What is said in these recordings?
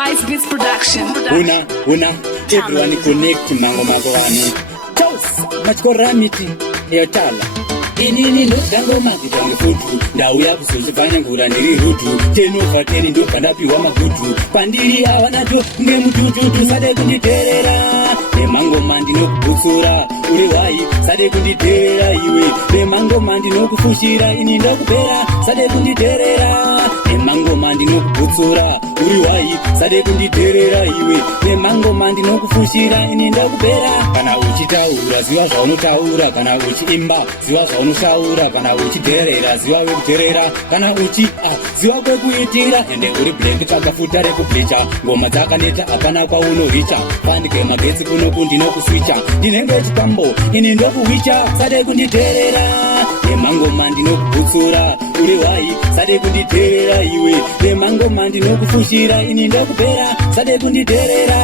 Wise Beats Production. Una, everyone connect mango magwani. Toss, machikora miti, yotala. Inini ndotango makitango futu ndauya kuzozvifanya ngura ndiri rutu tenova teni ndobvandapiwa magutu pandiri avanato ngemutututu sade kunditerera nemangoma ndinokubutsura uri wai sade kunditerera iwe nemangoma ndinokufushira ini ndokupera sade kunditerera nemangoma ndinokubutsura uri wai sade kunditerera iwe nemangoma ndinokufushira ini ndokupera kana uchitaura ziva zvaunotaura kana uchiimba ziva zvaunoshaura kana uchidherera ziva wekudherera kana ziva kwekuitira ende uri black tsvaka rekublecha ngoma dzakaneta hapana kwaunohicha pandike magetsi kunoku ndinokuswicha ndinenge chitambo ini ndokuwicha sade kunditerera nemangoma ndinokubutsura uri wai sade kunditerera iwe nemangoma ndinokufushira ini ndokupera sade kunditerera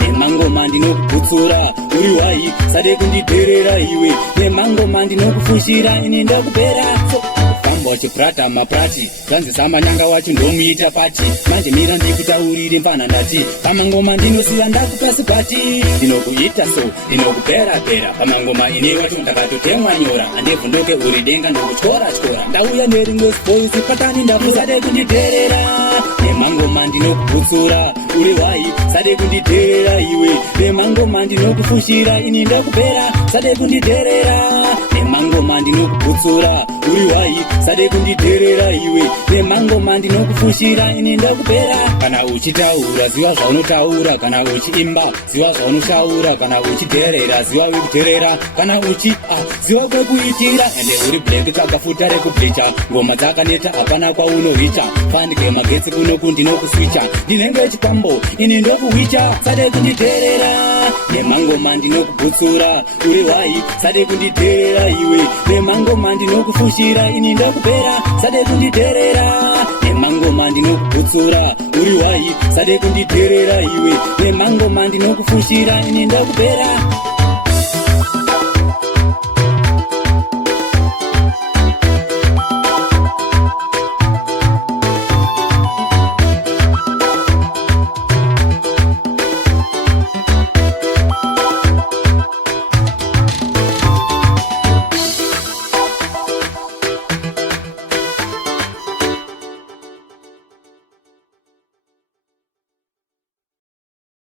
nemangoma ndinokubutsura uri wai sade kunditerera iwe nemangoma ndinokufushira ini ndokupera famba wachiprata maprati zvanzisa manyanga wacho ndomuita pati manje mira ndikutaurire mpana ndati pamangoma ndinosiya ndakupasi pati ndinokuita so ndinokupera-pera pamangoma ine wacho ndakatotemwa nyora handevhunduke uri denga ndokutyora ndauya nerimwe spoisi patani ndapusade kunditerera nemangoma ndinokubutsura uri wai sade kunditerera iwe nemangoma ndinokufushira ini ndokupera sade kunditerera nemangoma ndinokubutsura uri wai sade kunditerera iwe nemangoma ndinokufushira ini ndokupera kana uchitaura ziva zvaunotaura kana uchiimba ziva zvaunoshaura kana uchidherera ziva wekudherera kana ziva kwekuitira ende uri black tsvaka rekublecha ngoma dzakaneta hapana kwaunohicha pandike magetsi kunoku ndinokuswicha ndinenge chitambo ini ndokuwicha sade kunditerera nemangoma ndinokubutsura uri wai sade kunditerera iwe nemangoma ndinokufushira ini ndokupera sade kunditerera nemangoma ndinokubutsura uri wai sade kunditerera iwe nemangoma ndinokufushira ini ndokupera